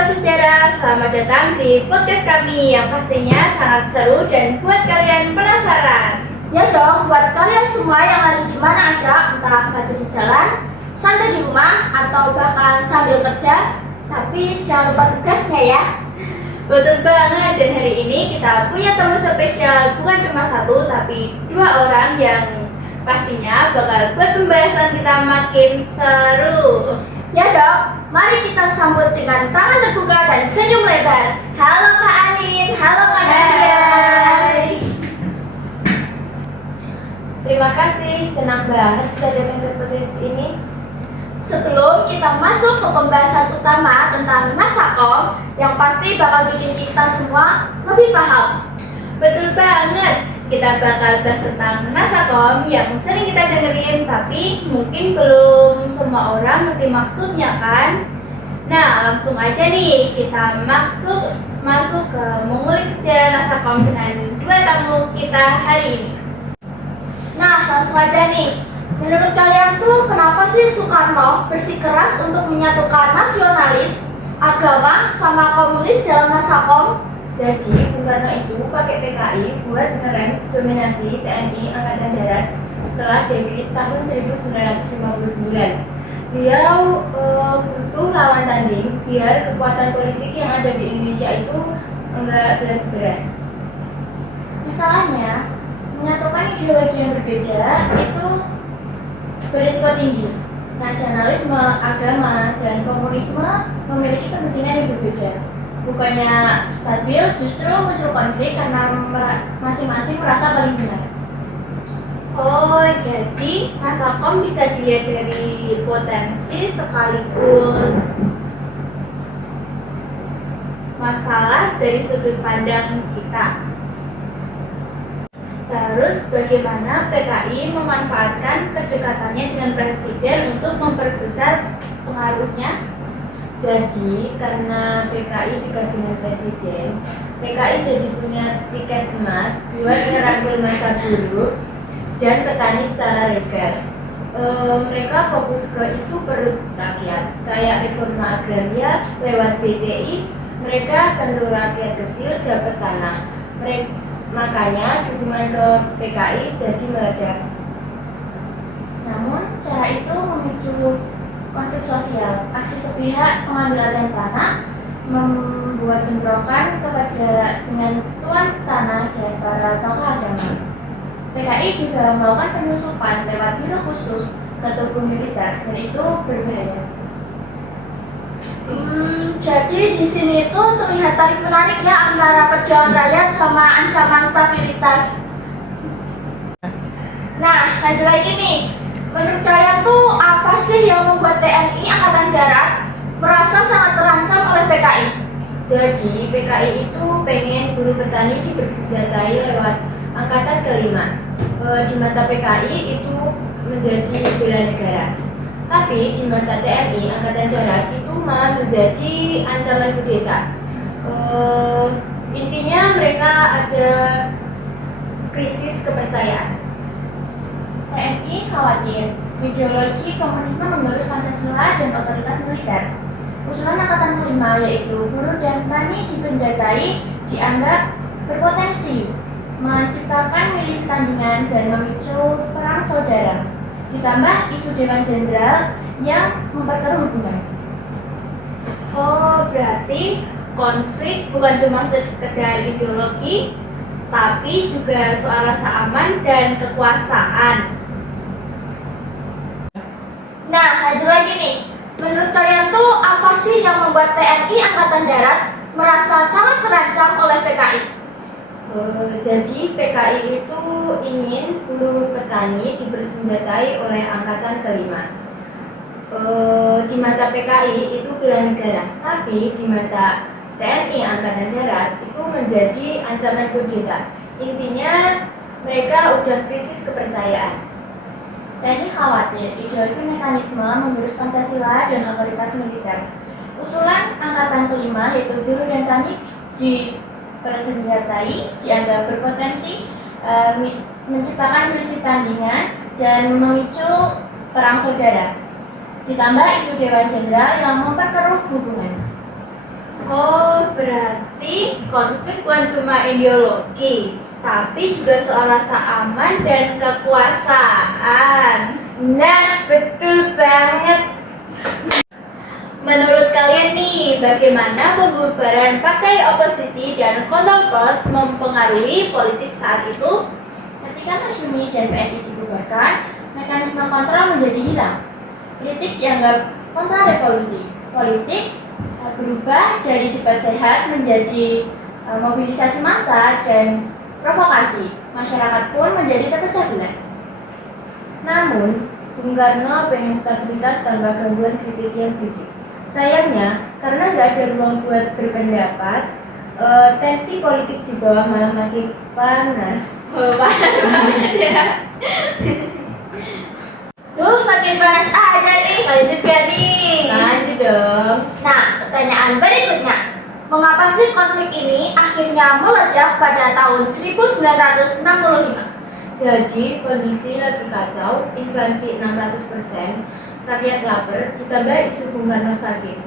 Sobat Sejarah, selamat datang di podcast kami yang pastinya sangat seru dan buat kalian penasaran. Ya dong, buat kalian semua yang lagi di mana aja, entah baca di jalan, santai di rumah, atau bahkan sambil kerja, tapi jangan lupa tugasnya ya. Betul banget, dan hari ini kita punya tamu spesial, bukan cuma satu, tapi 2 orang yang pastinya bakal buat pembahasan kita makin seru. Ya dong, mari kita sambut dengan tangan terbuka dan senyum lebar. Halo Kak Anin, halo Kak Nadia. Terima kasih, senang banget bisa datang ke podcast ini. Sebelum kita masuk ke pembahasan utama tentang Nasakom, yang pasti bakal bikin kita semua lebih paham. Betul banget, kita bakal bahas tentang Nasakom yang sering kita dengerin tapi mungkin belum semua orang ngerti maksudnya kan. Nah, langsung aja nih kita masuk ke mengulik sejarah Nasakom dengan 2 tamu kita hari ini. Nah, langsung aja nih. Menurut kalian tuh kenapa sih Soekarno bersikeras untuk menyatukan nasionalis, agama, sama komunis dalam Nasakom? Jadi, Bung Karno itu pakai PKI buat ngerem dominasi TNI Angkatan Darat setelah dekrit tahun 1959. Beliau butuh lawan tanding biar kekuatan politik yang ada di Indonesia itu enggak berat sebelah. Masalahnya, menyatukan ideologi yang berbeda itu berisiko tinggi. Nasionalisme, agama, dan komunisme memiliki kepentingan yang berbeda. Bukannya stabil, justru muncul konflik karena masing-masing merasa paling benar. Oh, jadi Nasakom bisa dilihat dari potensi sekaligus masalah dari sudut pandang kita. Terus bagaimana PKI memanfaatkan kedekatannya dengan presiden untuk memperbesar pengaruhnya? Jadi, karena PKI dekat dengan presiden, PKI jadi punya tiket emas buat ngerangkul massa buruh dan petani secara legal. Mereka fokus ke isu perut rakyat, kayak reforma agraria lewat BTI. Mereka bantu rakyat kecil dapat tanah. Makanya dukungan ke PKI jadi meledak. Namun, cara itu memicu konflik sosial. Aksi sepihak pengambil alih tanah membuat bentrokan dengan tuan tanah dan para tokoh agama. PKI juga melakukan penyusupan lewat biro khusus ke tubuh militer, dan itu berbahaya. Jadi di sini itu terlihat tarik menarik ya antara perjuangan rakyat sama ancaman stabilitas. Nah, lanjut lagi nih. Menurut kalian tuh apa sih yang membuat TNI Angkatan Darat merasa sangat terancam oleh PKI? Jadi PKI itu pengen buruh petani dipersenjatai lewat angkatan kelima. Di mata PKI itu menjadi bela negara. Tapi di mata TNI Angkatan Darat itu malah menjadi ancaman kudeta. Intinya mereka ada krisis kepercayaan. TNI khawatir ideologi komunisme menggerus Pancasila dan otoritas militer. Usulan Angkatan kelima yaitu buruh dan tani dipenjatai dianggap berpotensi menciptakan milisi tandingan dan memicu perang saudara. Ditambah isu Dewan Jenderal yang memperkeruh hubungan. Oh, berarti konflik bukan cuma sekedar ideologi, tapi juga soal rasa aman dan kekuasaan. Nah, lanjut lagi nih. Menurut kalian tuh apa sih yang membuat TNI Angkatan Darat merasa sangat terancam oleh PKI? Jadi PKI itu ingin buruh petani dipersenjatai oleh angkatan kelima. Di mata PKI itu bela negara, tapi di mata TNI Angkatan Darat itu menjadi ancaman kudeta. Intinya mereka udah krisis kepercayaan. TNI khawatir ideologi mekanisme menggerus Pancasila dan otoritas militer. Usulan Angkatan kelima yaitu buruh dan tani dipersenjatai dianggap berpotensi menciptakan milisi tandingan dan memicu perang saudara. Ditambah isu Dewan Jenderal yang memperkeruh hubungan. Berarti konflik bukan cuma ideologi, tapi juga soal rasa aman dan kekuasaan. Nah, betul banget. Menurut kalian nih, bagaimana pembubaran partai oposisi dan kontrol pos mempengaruhi politik saat itu? Ketika Masyumi dan PSI dibubarkan, mekanisme kontrol menjadi hilang. Kritik dianggap kontrarevolusi. Politik berubah dari debat sehat menjadi mobilisasi massa dan provokasi. Masyarakat pun menjadi terpecah belah. Namun, Bung Karno pengen stabilitas tanpa gangguan kritik yang fisik. Sayangnya, karena nggak ada ruang buat berpendapat, tensi politik di bawah malah makin panas. Oh, panas banget ya. Makin panas aja nih. Lanjut gak nih? Lanjut dong. Nah, pertanyaan berikutnya. Mengapa sih konflik ini akhirnya meledak pada tahun 1965? Jadi, kondisi lagi kacau, inflasi 600%, rakyat lapar, ditambah isu Bung Karno sakit.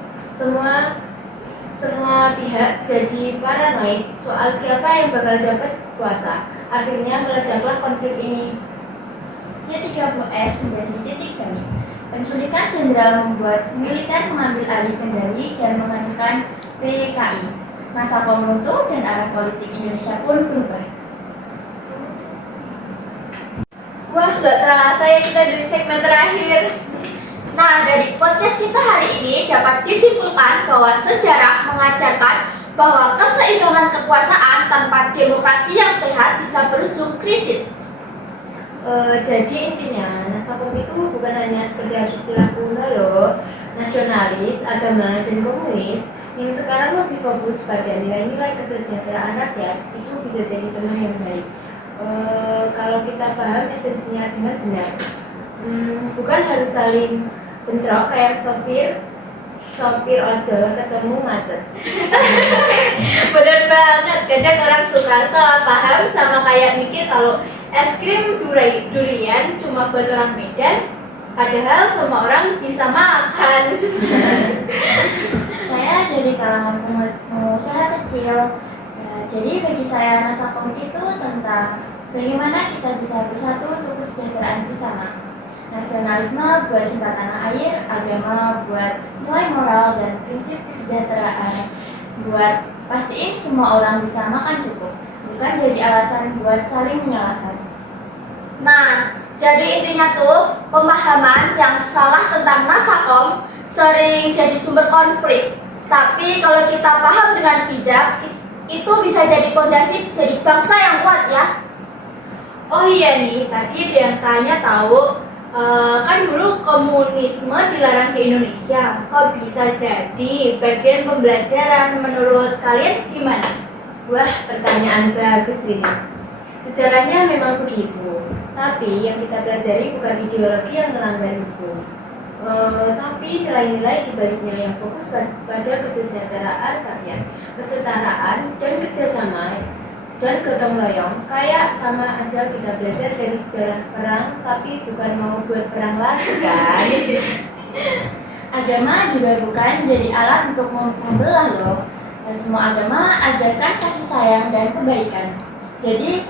Semua pihak jadi paranoid soal siapa yang bakal dapat kuasa. Akhirnya meledaklah konflik ini. G30S menjadi titik balik. Penculikan jenderal membuat militer mengambil alih kendali dan mengajukan PKI. Masa kom runtuh dan arah politik Indonesia pun berubah. Wah, gak terasa ya kita di segmen terakhir. Nah, dari podcast kita hari ini dapat disimpulkan bahwa sejarah mengajarkan bahwa keseimbangan kekuasaan tanpa demokrasi yang sehat bisa berujung krisis. Jadi intinya, Nasakom itu bukan hanya sekedar istilah kuno loh, nasionalis, agama, dan komunis yang sekarang lebih fokus pada nilai-nilai kesejahteraan rakyat itu bisa jadi teman yang baik. Kalau kita paham esensinya dengan benar, bukan harus saling bentrok kayak sopir ojol ketemu macet. Bener banget, kadang orang suka salah paham sama kayak mikir kalau es krim durian cuma buat orang Medan, padahal semua orang bisa makan. Saya dari kalangan pengusaha kecil. Ya, jadi bagi saya Nasakom itu tentang bagaimana kita bisa bersatu untuk kesejahteraan bersama. Nasionalisme buat cinta tanah air, agama buat nilai moral dan prinsip kesejahteraan, buat pastiin semua orang bisa makan cukup, bukan jadi alasan buat saling menyalahkan. Nah, jadi intinya tuh pemahaman yang salah tentang Nasakom sering jadi sumber konflik. Tapi kalau kita paham dengan bijak, itu bisa jadi fondasi jadi bangsa yang kuat ya. Oh iya nih, tadi ada yang tanya tahu, kan dulu komunisme dilarang di Indonesia, kok bisa jadi bagian pembelajaran? Menurut kalian gimana? Wah, pertanyaan bagus ini. Sejarahnya memang begitu, tapi yang kita pelajari bukan ideologi yang melanggar hukum, tapi nilai-nilai di baliknya yang fokus pada kesejahteraan rakyat, kesetaraan dan kerjasama dan gotong royong. Kayak sama aja kita belajar dari sejarah perang, tapi bukan mau buat perang lagi kan? Agama juga bukan jadi alat untuk memecah belah loh. Semua agama ajarkan kasih sayang dan kebaikan. Jadi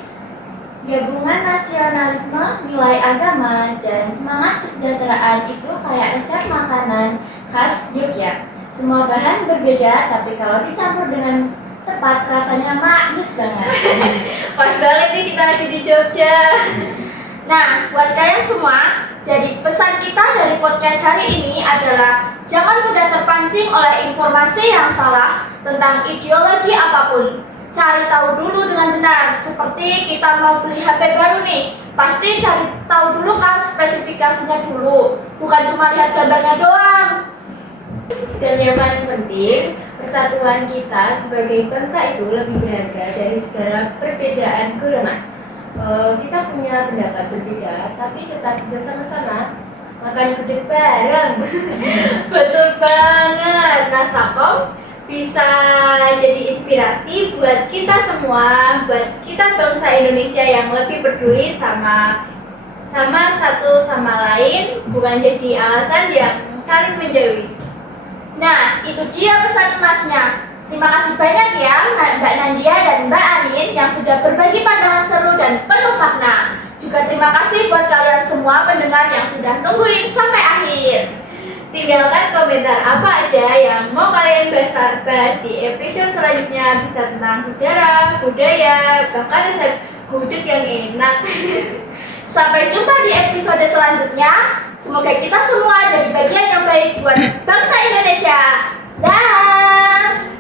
gabungan nasionalisme, nilai agama, dan semangat kesejahteraan itu kayak resep makanan khas Yogyakarta. Semua bahan berbeda, tapi kalau dicampur dengan tepat rasanya manis banget. Pas banget nih kita lagi di Jogja. Nah, buat kalian semua, jadi pesan kita dari podcast hari ini adalah jangan mudah terpancing oleh informasi yang salah tentang ideologi apapun. Cari tahu dulu dengan benar, seperti kita mau beli HP baru nih, pasti cari tahu dulu kan spesifikasinya dulu, bukan cuma lihat gambarnya doang. Dan yang paling penting, persatuan kita sebagai bangsa itu lebih berharga dari segala perbedaan golongan. Kita punya pendapat berbeda, tapi tetap bisa sama-sama makan gudeg bareng. Betul banget, Nasakom bisa jadi inspirasi buat kita semua, buat kita bangsa Indonesia yang lebih peduli sama satu sama lain, bukan jadi alasan yang saling menjauhi. Nah, itu dia pesan emasnya. Terima kasih banyak ya Mbak Nandia dan Mbak Anin yang sudah berbagi pandangan seru dan penuh makna. Juga terima kasih buat kalian semua pendengar yang sudah nungguin sampai akhir. Tinggalkan komentar apa aja yang mau kalian bahas di episode selanjutnya, bisa tentang sejarah, budaya, bahkan resep gudeg yang enak. Sampai jumpa di episode selanjutnya. Semoga kita semua jadi bagian yang baik buat bangsa Indonesia. Dah.